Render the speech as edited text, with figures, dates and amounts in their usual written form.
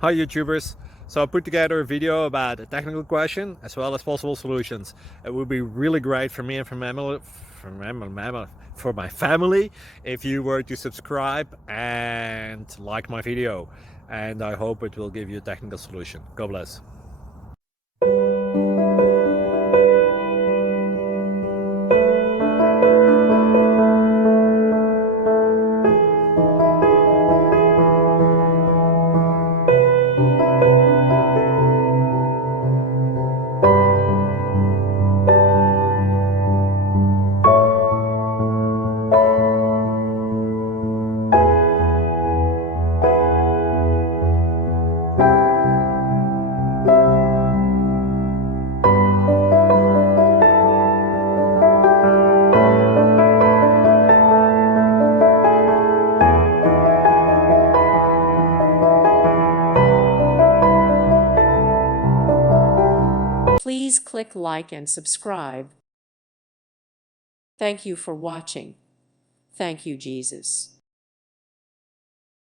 Hi YouTubers. So I put together a video about a technical question as well as possible solutions. It would be really great for me and for my family if you were to subscribe and like my video. And I hope it will give you a technical solution. God bless. Please click like and subscribe. Thank you for watching. Thank you, Jesus.